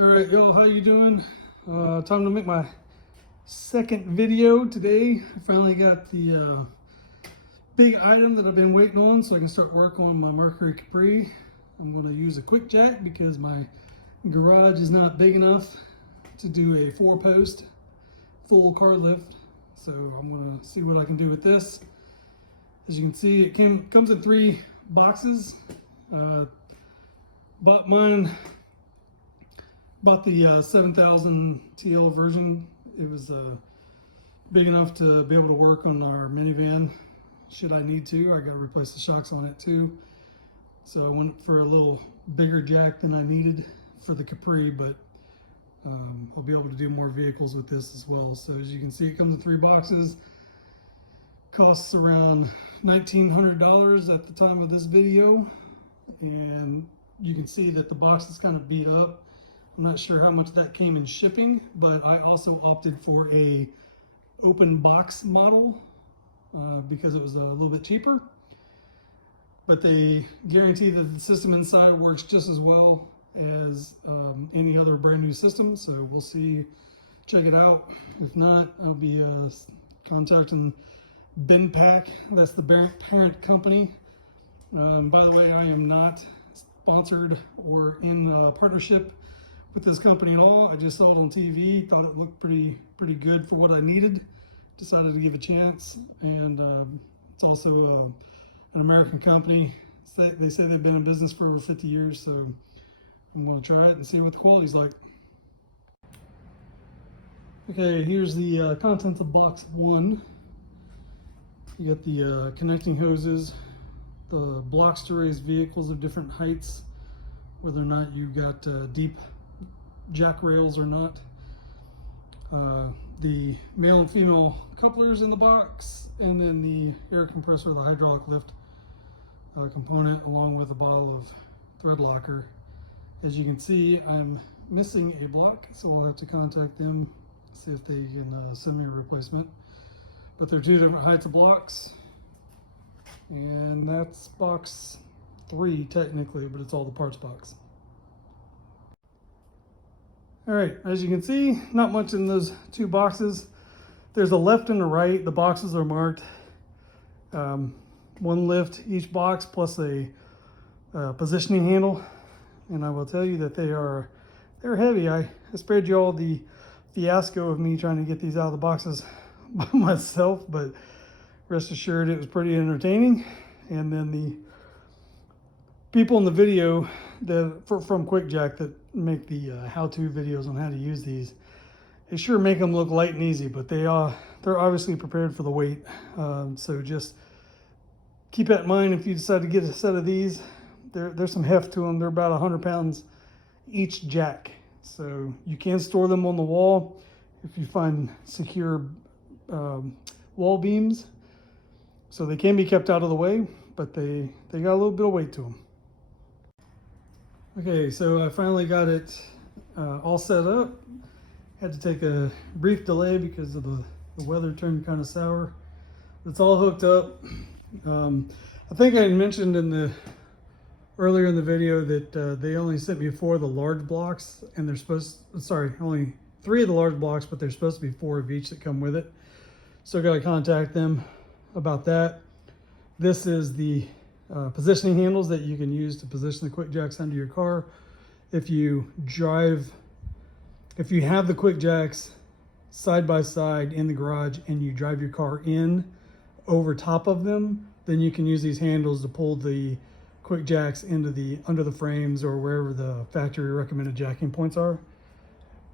All right, y'all, how you doing? Time to make my second video today. I finally got the big item that I've been waiting on so I can start work on my Mercury Capri. I'm going to use a QuickJack because my garage is not big enough to do a 4-post full car lift. So I'm going to see what I can do with this. As you can see, it comes in 3 boxes. Bought the 7000 TL version. It was big enough to be able to work on our minivan should I need to. I got to replace the shocks on it too. So I went for a little bigger jack than I needed for the Capri, but I'll be able to do more vehicles with this as well. So as you can see, it comes in 3 boxes. Costs around $1,900 at the time of this video. And you can see that the box is kind of beat up. I'm not sure how much that came in shipping, but I also opted for a open box model because it was a little bit cheaper. But they guarantee that the system inside works just as well as any other brand new system. So we'll see, check it out. If not, I'll be contacting BenPack. That's the parent company. By the way, I am not sponsored or in partnership with this company at all. I just saw it on TV, thought it looked pretty good for what I needed, decided to give a chance. And it's also an American company. They say they've been in business for over 50 years, so I'm going to try it and see what the quality's like. Okay, here's the contents of box 1. You got the connecting hoses, the blocks to raise vehicles of different heights, whether or not you got deep jack rails or not. The male and female couplers in the box, and then the air compressor, the hydraulic lift component, along with a bottle of thread locker. As you can see, I'm missing a block, so I'll have to contact them, see if they can send me a replacement. But they're 2 different heights of blocks, and that's box 3 technically, but it's all the parts box. All right, as you can see, not much in those 2 boxes. There's a left and a right. The boxes are marked 1 lift each box plus a positioning handle. And I will tell you that they're heavy. I spared you all the fiasco of me trying to get these out of the boxes by myself, but rest assured it was pretty entertaining. And then the people in the video from QuickJack that make the how-to videos on how to use these, they sure make them look light and easy, but they're obviously prepared for the weight. So just keep that in mind if you decide to get a set of these. There's some heft to them. They're about 100 pounds each jack. So you can store them on the wall if you find secure wall beams. So they can be kept out of the way, but they got a little bit of weight to them. Okay, so I finally got it all set up. Had to take a brief delay because of the weather turned kind of sour. It's all hooked up. I think I mentioned earlier in the video that they only sent me 4 of the large blocks, and only 3 of the large blocks, but there's supposed to be 4 of each that come with it. So I got to contact them about that. This is the positioning handles that you can use to position the QuickJacks under your car. If you have the QuickJacks side by side in the garage and you drive your car in over top of them, then you can use these handles to pull the QuickJacks under the frames or wherever the factory recommended jacking points are.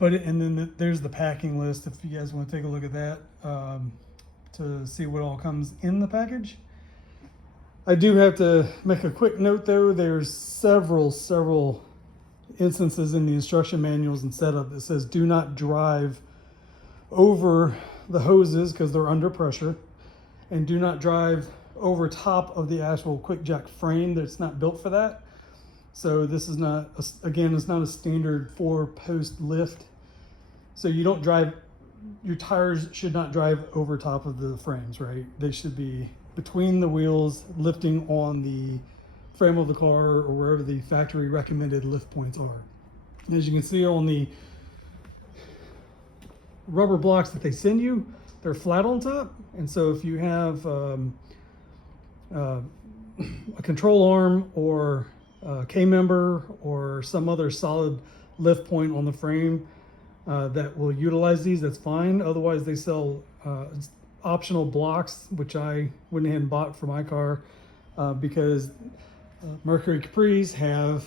And then there's the packing list if you guys want to take a look at that to see what all comes in the package. I do have to make a quick note though. There's several instances in the instruction manuals and setup that says do not drive over the hoses because they're under pressure, and do not drive over top of the actual QuickJack frame. That's not built for that. So this is not, again, it's not a standard 4-post lift. So you don't drive, your tires should not drive over top of the frames, right? They should be between the wheels, lifting on the frame of the car or wherever the factory recommended lift points are. As you can see on the rubber blocks that they send you, they're flat on top. And so if you have a control arm or a K-member or some other solid lift point on the frame that will utilize these, that's fine. Otherwise, they sell optional blocks, which I went ahead and bought for my car because Mercury Capris have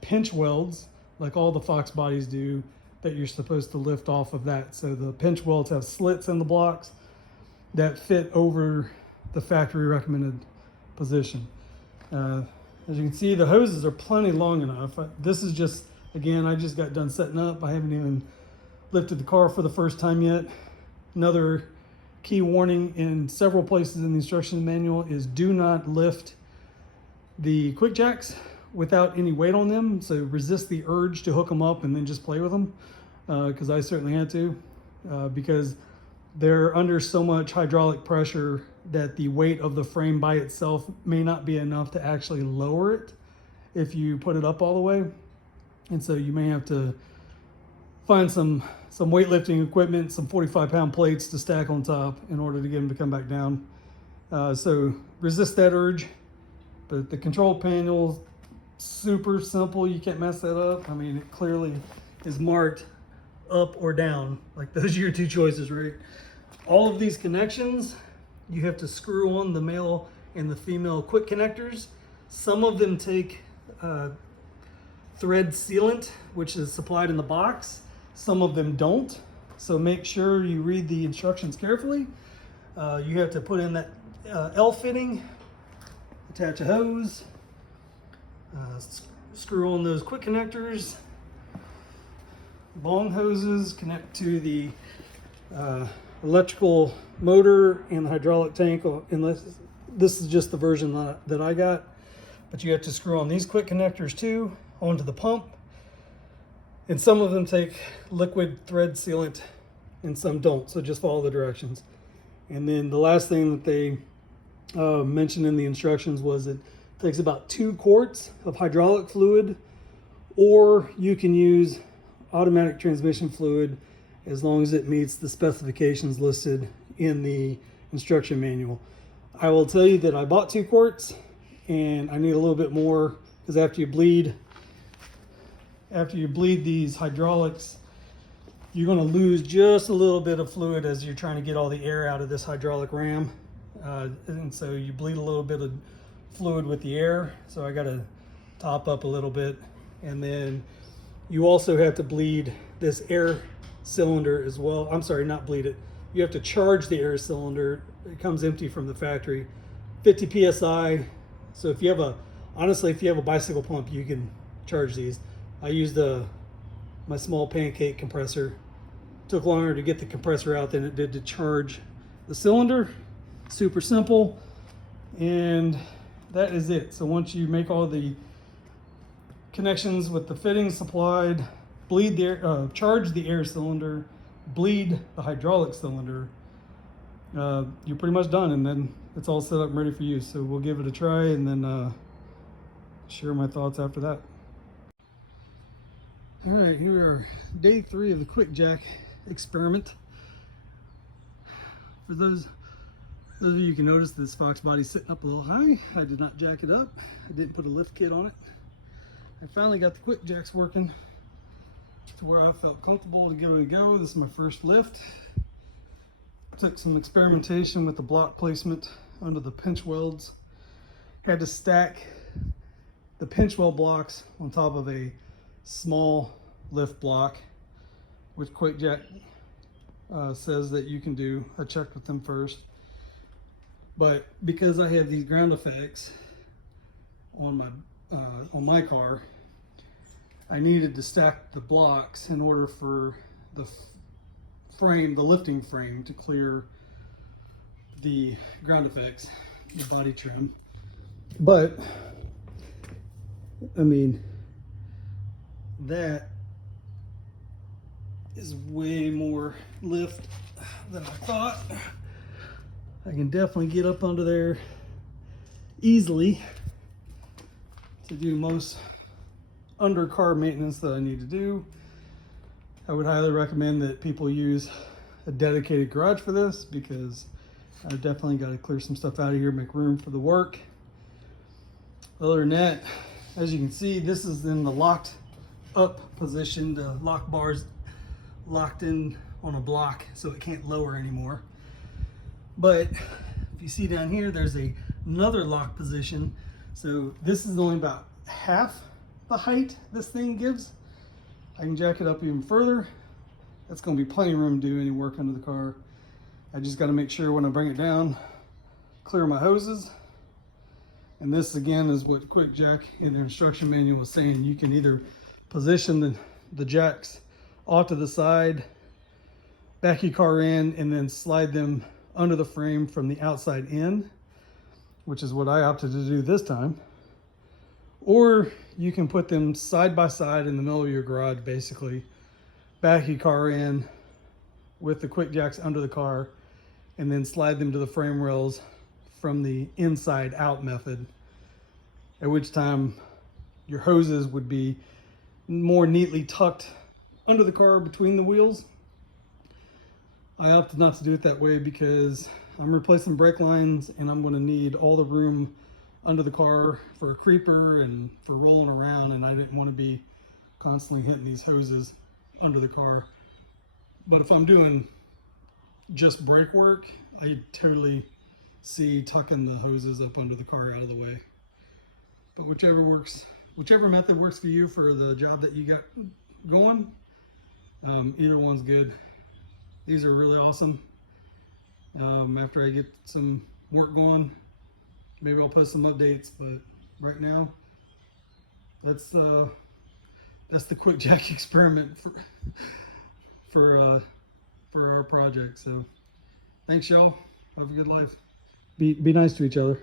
pinch welds, like all the Fox bodies do, that you're supposed to lift off of that. So the pinch welds have slits in the blocks that fit over the factory recommended position. As you can see, the hoses are plenty long enough. This is just, again, I just got done setting up. I haven't even lifted the car for the first time yet. Another key warning in several places in the instruction manual is do not lift the QuickJacks without any weight on them. So resist the urge to hook them up and then just play with them, because I certainly had to, because they're under so much hydraulic pressure that the weight of the frame by itself may not be enough to actually lower it if you put it up all the way. And so you may have to find some weightlifting equipment, some 45-pound plates to stack on top in order to get them to come back down. So resist that urge. But the control panel, super simple. You can't mess that up. I mean, it clearly is marked up or down. Like, those are your two choices, right? All of these connections, you have to screw on the male and the female quick connectors. Some of them take thread sealant, which is supplied in the box. Some of them don't. So make sure you read the instructions carefully. You have to put in that L fitting, attach a hose, screw on those quick connectors, long hoses, connect to the electrical motor and the hydraulic tank, unless this is just the version that I got. But you have to screw on these quick connectors too onto the pump. And some of them take liquid thread sealant and some don't, so just follow the directions. And then the last thing that they mentioned in the instructions was it takes about 2 quarts of hydraulic fluid, or you can use automatic transmission fluid as long as it meets the specifications listed in the instruction manual. I will tell you that I bought 2 quarts and I need a little bit more, because after you bleed these hydraulics, you're going to lose just a little bit of fluid as you're trying to get all the air out of this hydraulic ram. And so you bleed a little bit of fluid with the air. So I got to top up a little bit. And then you also have to bleed this air cylinder as well. I'm sorry, not bleed it. You have to charge the air cylinder. It comes empty from the factory, 50 PSI. So if you have honestly, if you have a bicycle pump, you can charge these. I used my small pancake compressor. Took longer to get the compressor out than it did to charge the cylinder. Super simple, and that is it. So once you make all the connections with the fittings supplied, bleed the air, charge the air cylinder, bleed the hydraulic cylinder, you're pretty much done, and then it's all set up and ready for use. So we'll give it a try and then share my thoughts after that. All right, here we are, day 3 of the QuickJack experiment. For those of you who can notice, this Fox body's sitting up a little high. I did not jack it up. I didn't put a lift kit on it. I finally got the QuickJacks working to where I felt comfortable to give it a go. This is my first lift. Took some experimentation with the block placement under the pinch welds. Had to stack the pinch weld blocks on top of a small lift block, which QuickJack says that you can do. I checked with them first. But because I have these ground effects on my car, I needed to stack the blocks in order for the frame, the lifting frame, to clear the ground effects, the body trim. But I mean, that is way more lift than I thought. I can definitely get up under there easily to do most under car maintenance that I need to do. I would highly recommend that people use a dedicated garage for this, because I've definitely got to clear some stuff out of here, make room for the work. Other than that, as you can see, this is in the locked up position. The lock bar's locked in on a block, so it can't lower anymore. But if you see down here, there's another lock position. So this is only about half the height this thing gives. I can jack it up even further. That's going to be plenty of room to do any work under the car. I just got to make sure when I bring it down, clear my hoses. And this again is what QuickJack in their instruction manual was saying. You can either position the jacks off to the side, back your car in, and then slide them under the frame from the outside in, which is what I opted to do this time. Or you can put them side by side in the middle of your garage, basically. Back your car in with the QuickJacks under the car, and then slide them to the frame rails from the inside out method. At which time your hoses would be more neatly tucked under the car between the wheels. I opted not to do it that way because I'm replacing brake lines and I'm going to need all the room under the car for a creeper and for rolling around, and I didn't want to be constantly hitting these hoses under the car. But if I'm doing just brake work, I totally see tucking the hoses up under the car out of the way. But whichever method works for you for the job that you got going, either one's good. These are really awesome. After I get some work going, maybe I'll post some updates, but right now, that's the QuickJack experiment for our project. So thanks, y'all. Have a good life. Be nice to each other.